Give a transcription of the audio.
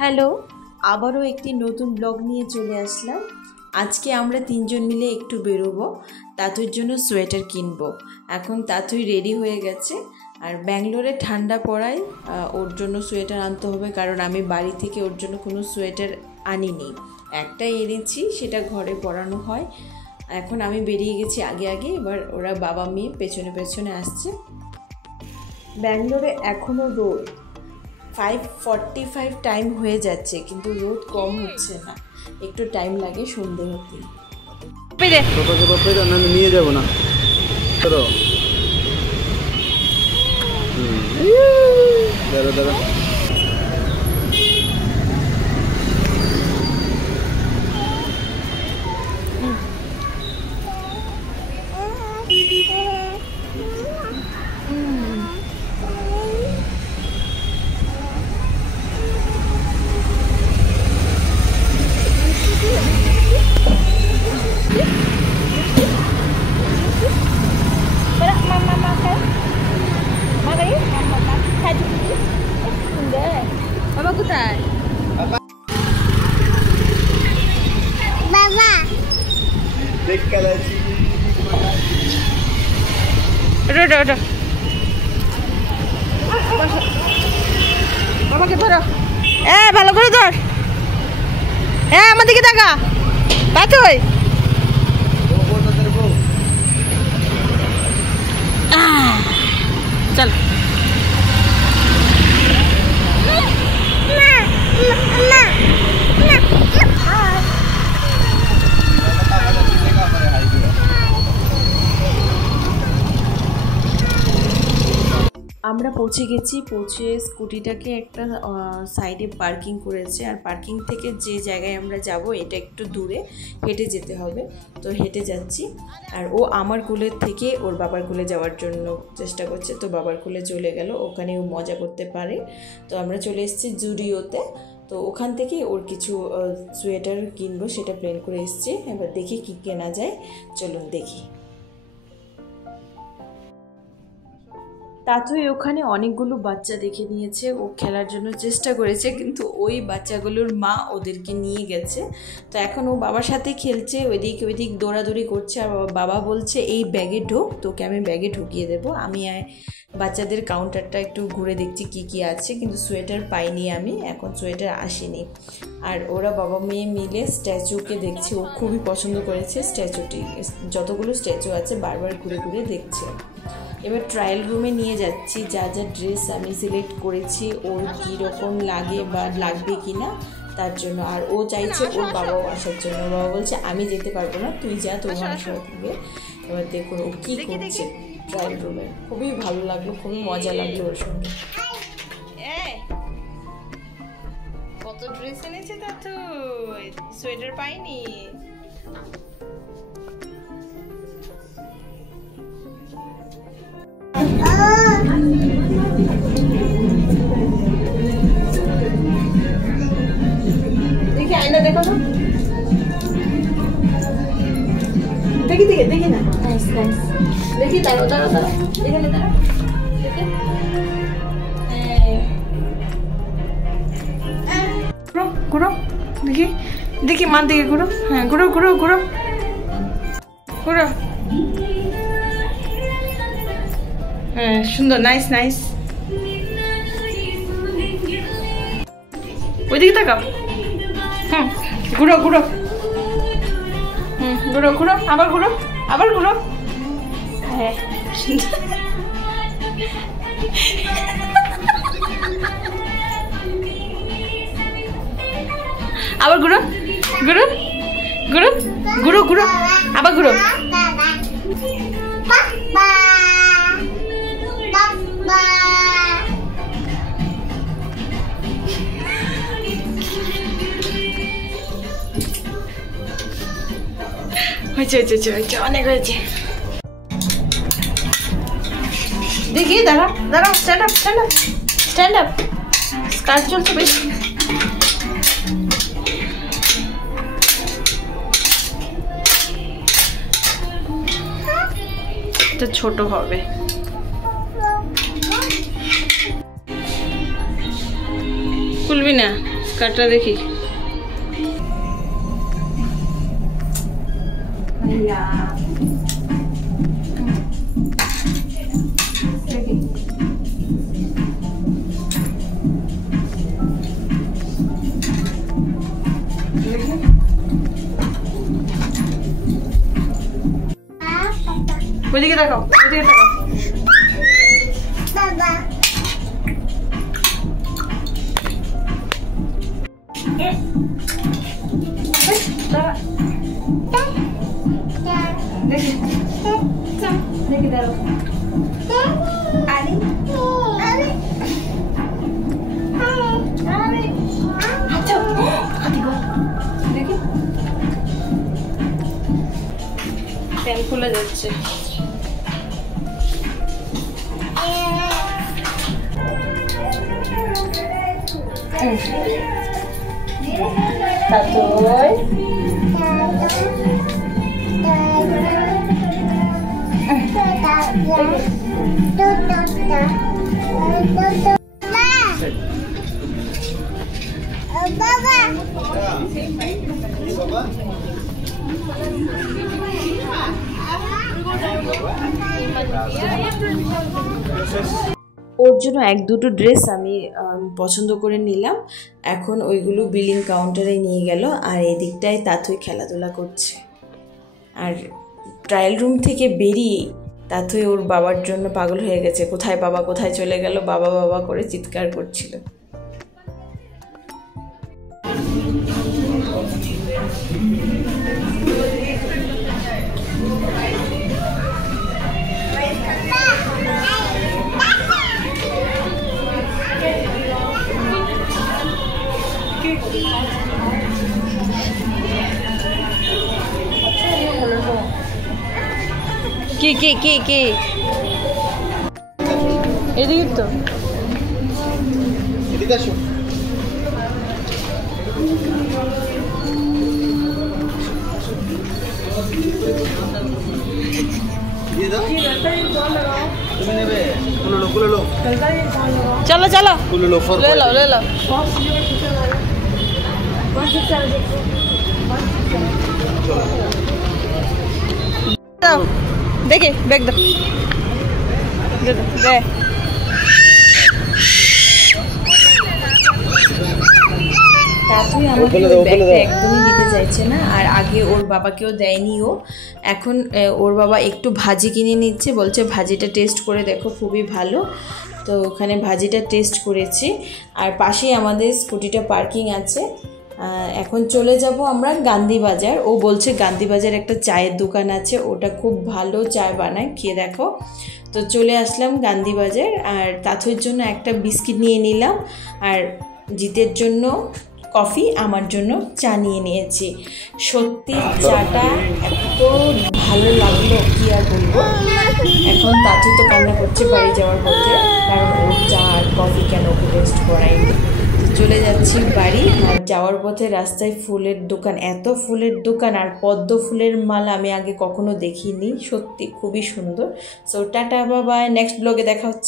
Hello, আবারও একটি নতুন ব্লগ নিয়ে চলে আসলাম। আজকে আমরা তিনজন মিলে একটু বেরোবো, তাতুর জন্য সোয়েটার কিনবো। এখন তাতুই রেডি হয়ে গেছে, আর ব্যাঙ্গালোরে ঠান্ডা পড়ায় ওর জন্য সোয়েটার আনতে হবে, কারণ আমি বাড়ি থেকে ওর জন্য কোনো সোয়েটার আনিনি। একটাই এনেছি, সেটা ঘরে পরানো হয়। এখন আমি বেরিয়ে গেছি আগে আগে, এবার ওরা বাবা মেয়ে পেছনে পেছনে আসছে। ব্যাঙ্গালোরে এখনও রোদ 5:45 টাইম হয়ে যাচ্ছে, কিন্তু রোদ কম হচ্ছে না, একটু টাইম লাগে সন্ধে হতে। নিয়ে যাবো না দাঁড়া দাঁড়া বাবা কোথায়? বাবা দেখ কালাচি ওটা বাবাকে ধরো, ভালো করে ধর। আমার দিকে তাকা, তাই চল। আমরা পৌঁছে গেছি। পৌঁছে স্কুটিটাকে একটা সাইডে পার্কিং করেছে, আর পার্কিং থেকে যে জায়গায় আমরা যাব এটা একটু দূরে হেঁটে যেতে হবে, তো হেঁটে যাচ্ছি। আর ও আমার কোলের থেকে ওর বাবার কোলে যাওয়ার জন্য চেষ্টা করছে, তো বাবার কোলে চলে গেল, ওখানে ও মজা করতে পারে। তো আমরা চলে এসেছি জুডিওতে, তো ওখান থেকে ওর কিছু সোয়েটার কিনবো, সেটা প্ল্যান করে এসেছি। এবার দেখি কী কেনা যায়, চলুন দেখি। তাতুই ওখানে অনেকগুলো বাচ্চা দেখে নিয়েছে, ও খেলার জন্য চেষ্টা করেছে, কিন্তু ওই বাচ্চাগুলোর মা ওদেরকে নিয়ে গেছে। তো এখন ও বাবার সাথে খেলছে, ওইদিক দৌড়াদৌড়ি করছে, আর বাবা বলছে এই ব্যাগে ঢোক, তোকে আমি ব্যাগে ঢুকিয়ে দেবো। আমি বাচ্চাদের কাউন্টারটা একটু ঘুরে দেখছি কি আছে, কিন্তু সোয়েটার পাইনি আমি, এখন সোয়েটার আসেনি। আর ওরা বাবা মেয়ে মিলে স্ট্যাচুকে দেখছে, ও খুবই পছন্দ করেছে স্ট্যাচুটি, যতগুলো স্ট্যাচু আছে বারবার ঘুরে ঘুরে দেখছে। এবার ট্রায়াল রুমে নিয়ে যাচ্ছি, যা যা ড্রেস আমি সিলেক্ট করেছি ওর কীরকম লাগে বা লাগবে কি না তার জন্য। আর ও চাইছে ওর বাবাও আসার জন্য, বাবা বলছে আমি যেতে পারবো না, তুই যা, তোর মানুষ থাকবে। এবার দেখুন ও কী করছে ট্রায়াল রুমে, খুবই ভালো লাগলো, খুবই মজা লাগলো ওর সঙ্গে। কত ড্রেস এনেছে তা তো সোয়েটার পাইনি। দেখি আয়না দেখো তো, দেখি না, দেখি দাঁড়াও এখানে দাঁড়াও, ঘুরো দেখি মার দিকে ঘুরো, হ্যাঁ ঘুরো হ্যাঁ, সুন্দর, নাইস। ওইদিকে তাকাও, ঘুরো আবার ঘুরো, হ্যাঁ আবার ঘুরো আবার ঘুরো। হয়েছে অনেক হয়েছে। দেখি দাঁড়াও স্ট্যান্ড আপ স্কার্ট চলছে বেশি। এটা ছোট হবে। খুলবি না? কাটা দেখি। ওইদিকে দেখাও, ওইদিকে দেখাও। বাবা দেখি দেখি দাও। আরে আরে আরে আচ্ছা দেখি ফ্যান খুলে যাচ্ছে। ওর জন্য এক দুটো ড্রেস আমি পছন্দ করে নিলাম। এখন ওইগুলো বিলিং কাউন্টারে নিয়ে গেল, আর এই দিকটায় তাথই খেলাধুলা করছে। আর ট্রায়াল রুম থেকে বেরিয়ে তাথই ওর বাবার জন্য পাগল হয়ে গেছে, কোথায় বাবা কোথায় চলে গেল, বাবা বাবা করে চিৎকার করছিল। কি কি কি কি এদিকে তো এদিকে আসো। দিয়ে দাও। তুমি নেবে? খুলে লো। চলো চলো খুলে লো। ले लो देखिए बैग दे তাতুই আমাকে একদমই দিতে চাইছে না, আর আগে ওর বাবাকেও দেয়নি ও। এখন ওর বাবা একটু ভাজি কিনে নিচ্ছে, বলছে ভাজিটা টেস্ট করে দেখো খুবই ভালো। তো ওখানে ভাজিটা টেস্ট করেছি, আর পাশেই আমাদের স্কুটিটা পার্কিং আছে। এখন চলে যাব আমরা গান্ধী বাজার। ও বলছে গান্ধী বাজার একটা চায়ের দোকান আছে, ওটা খুব ভালো চায় বানায়, খেয়ে দেখো। তো চলে আসলাম গান্ধী বাজার, আর তাথুর জন্য একটা বিস্কিট নিয়ে নিলাম, আর জিতের জন্য কফি, আমার জন্য চা নিয়ে নিয়েছি। সত্যি চাটা এত ভালো লাগলো কি আর বলবো। এখন তাথু তো কান্না করছে বাড়ি যাওয়ার পথে, কারণ ওর চা আর কফি কেন ওকে টেস্ট করাইনি। চলে যাচ্ছি বাড়ি, আর যাওয়ার পথে রাস্তায় ফুলের দোকান, এত ফুলের দোকান, আর পদ্ম ফুলের মালা আমি আগে কখনো দেখিনি, সত্যি খুবই সুন্দর। সো টাটা বাই, নেক্সট ব্লগে দেখা হচ্ছে।